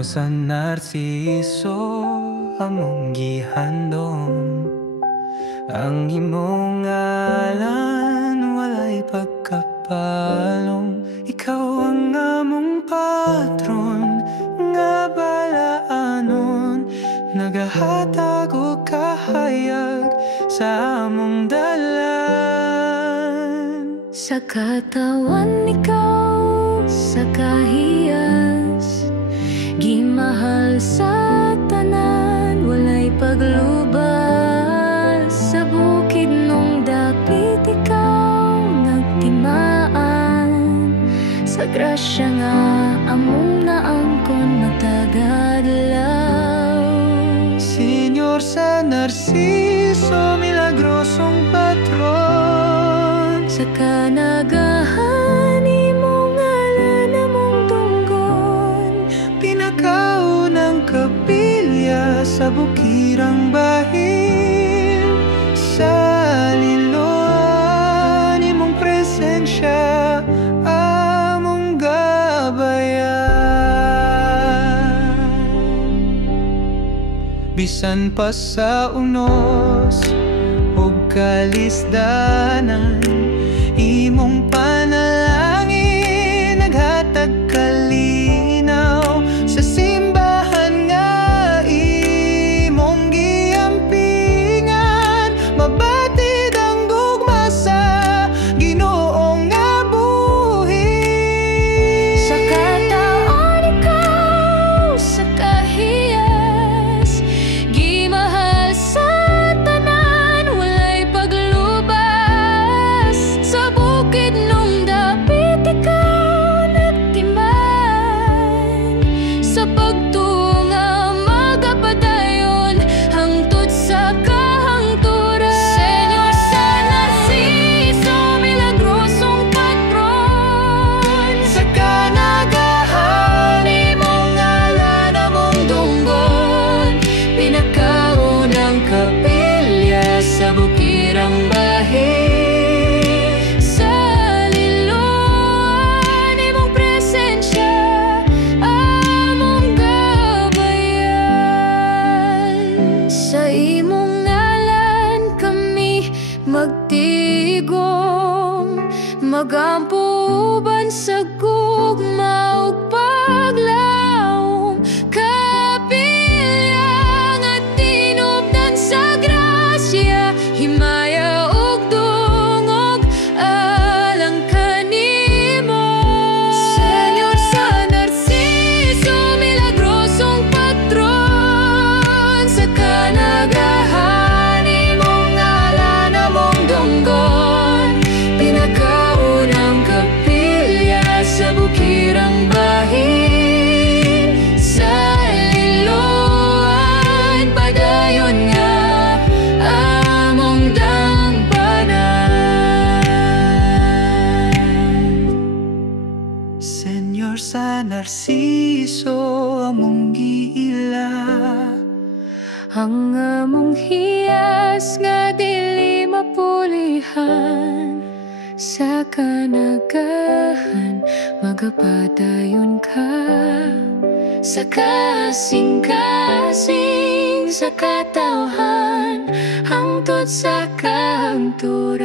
Senyor sa Narciso, among gihandom. Ang imong ngalan walay pagkapalong. Ikaw ang among patron, nga balaanon. Nagahatag og kahayag sa among dalan. Sa katawan ikaw, sa kahiyas, gimahal sa tanan, walay paglubas. Sa bukid nung dapit ikaw nagtimaan, sa grasya nga among naangkon matagadlaw. Senyor sa Narciso, milagrosong patron. Sa kanagahan imong ngalan among tunggon, Pinakaunang kapilya sa bukirang bahil. Sa liloan imong presensya, among gabayan. Bisan pa sa unos ug kalisdanan, imong panalangin naghatag kalinaw. Sa simbahan nga imong giampingan, mabatid ang gugma sa Ginoong nga buhi. sa katawan ikaw, sa kahiyas, gimahal sa tanan, walay paglubas. Sa bukid nung dapit ikaw nagtiman, sa pagtunga magapadayon hangtod sa kahangturan. Senyor sa Narciso, milagrosong patron. Sa kanagahan imong ngalan among dunggon, Pinakaunang kapilya sa bukirang bahid. Sa liloan imong presensya, among gabayan. Sa imong ngalan kami magtigom, magampuban sa gugma ug paglaom. Kapilya nga tinubdan sa grasya, himaya ug dungog alang kanimo. Senyor sa Narciso, milagrosong patron. Sa kanagahan imong ngalan among dunggon, pinakaunang kapilya sa bukirang bahid. Sa liloan padayon nga among dangpanan. Senyor sa Narciso, among giila. Ang among hiyas nga dili mapulihan, sa kanagahan magapadayon ka. Sa kasing-kasing sa katawhan hangtod sa kahangturan.